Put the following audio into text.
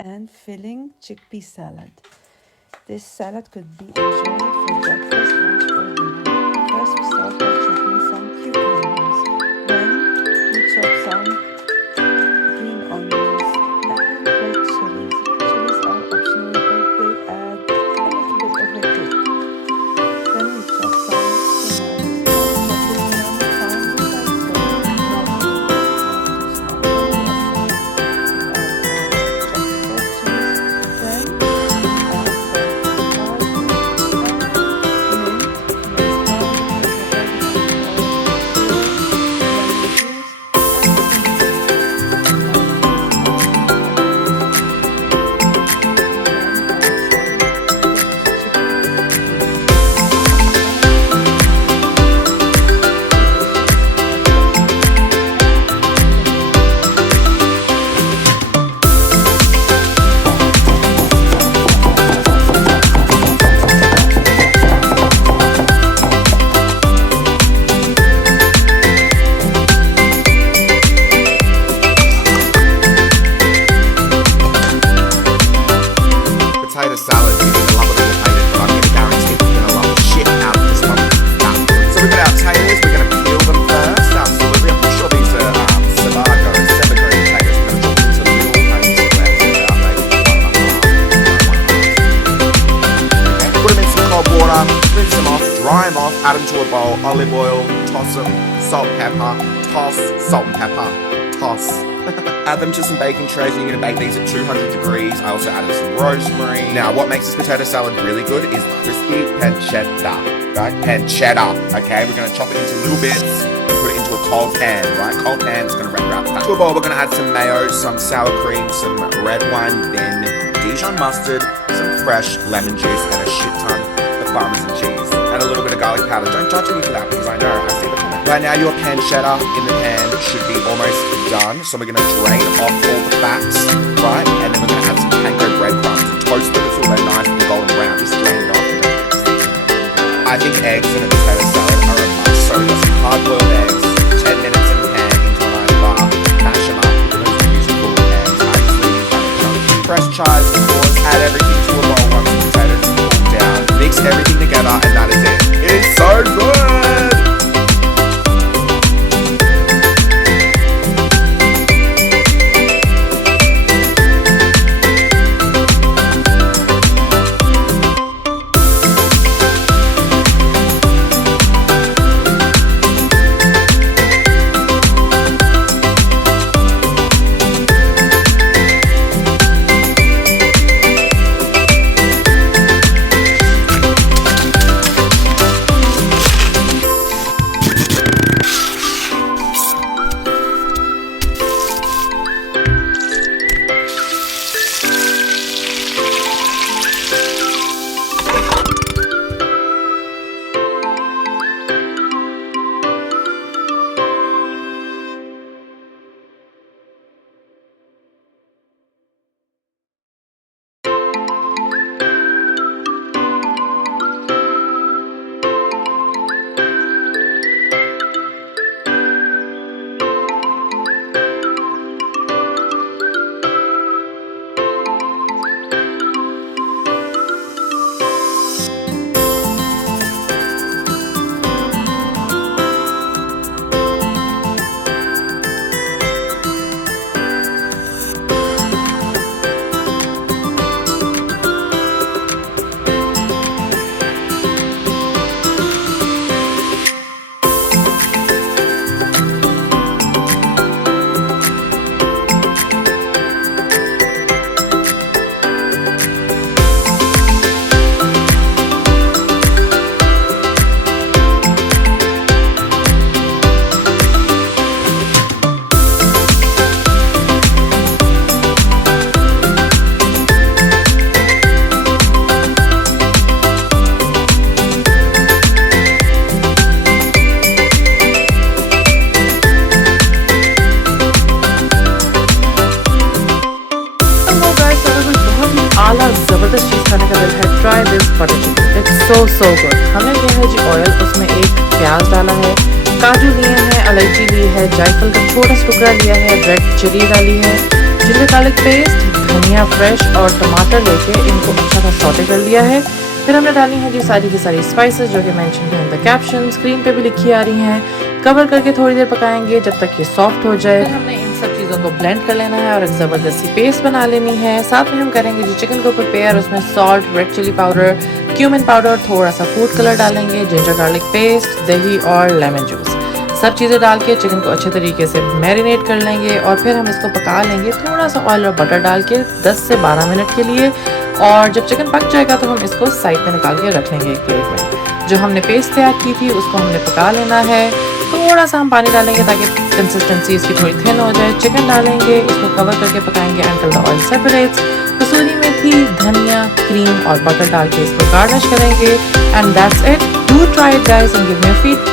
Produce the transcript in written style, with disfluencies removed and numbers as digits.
And filling chickpea salad. This salad could be enjoyed for breakfast, lunch, or dinner. First, we start by chopping some cucumbers. Then, we chop some green onions and red chilies. Red chilies are optional, but they add a little bit of a kick. Then we chop some tomatoes. Chop the onion finely like so. Potato salad, you're gonna love it or you hate it, but I'm gonna guarantee you're gonna love the shit out of this one. So we've got our potatoes, we're gonna peel them first. Absolutely, I'm pretty sure these are Sebago potatoes. We're gonna chop them into little tiny squares. Okay, put them in some cold water, rinse them off, dry them off, add them to a bowl, olive oil, toss them, salt, pepper, toss, salt and pepper, toss. Add them to some baking trays, and you're going to bake these at 200 degrees. I also added some rosemary. Now, what makes this potato salad really good is crispy pancetta, right? Pancetta, okay? We're going to chop it into little bits and put it into a cold pan, right? Cold pan is going to wrap that. To a bowl, we're going to add some mayo, some sour cream, some red wine, then Dijon mustard, some fresh lemon juice, and a shit ton of Parmesan cheese. And a little bit of garlic powder. Don't judge me for that, because I know, I see the comment. Right now, your pancetta in the pan should be almost done. So we're going to drain off all the fats, right? And then we're going to add some panko breadcrumbs and toast them until they're nice and golden brown. Just drain it off. I think eggs in a potato salad are a must. So we've got some hard-boiled eggs, 10 minutes in the pan into a nice bath, mash them up with those beautiful eggs. I just leave them chunky. Fresh chives, of course. Add everything to a bowl once the potatoes are cooled down. Mix everything together, and that is it. It is so good! Butter chicken, it's so good. हमने लिया है जी oil, उसमें एक प्याज डाला है, काजू लिए हैं, इलायची ली है, जायफल का छोटा सा टुकड़ा लिया है, रेड चिली डाली है, जिंजर गार्लिक पेस्ट, धनिया फ्रेश और टमाटर लेके इनको अच्छा सा सौटे कर लिया है। फिर हमने डाली हैं जी सारी की सारी स्पाइसेस जो कि मेंशन है इन द कैप्शन, स्क्रीन पे भी लिखी आ रही हैं। कवर करके थोड़ी देर पकाएंगे जब तक ये सॉफ्ट हो जाए। फिर हमने इन सब चीज़ों को ब्लेंड कर लेना है और एक ज़बरदस्त सी पेस्ट बना लेनी है। साथ में हम करेंगे जी चिकन को प्रिपेयर, उसमें salt, red chili powder, cumin powder, थोड़ा सा फूड कलर डालेंगे, जिंजर गार्लिक पेस्ट, दही और लेमन जूस, सब चीज़ें डाल के चिकन को अच्छे तरीके से मैरिनेट कर लेंगे और फिर हम इसको पका लेंगे थोड़ा सा ऑयल और बटर डाल के 10 से 12 मिनट के लिए। और जब चिकन पक जाएगा तो हम इसको साइड में निकाल के रख लेंगे एक प्लेट में। जो हमने पेस्ट तैयार की थी उसको हमने पका लेना है। थोड़ा सा हम पानी डालेंगे ताकि कंसिस्टेंसी इसकी थोड़ी थिन हो जाए। चिकन डालेंगे, इसको कवर करके पकाएंगे अंटिल द ऑयल सेपरेट्स। कसूरी मेथी, धनिया, क्रीम और बटर डाल के इसको गार्निश करेंगे and that's it. Do try it guys and give me feedback.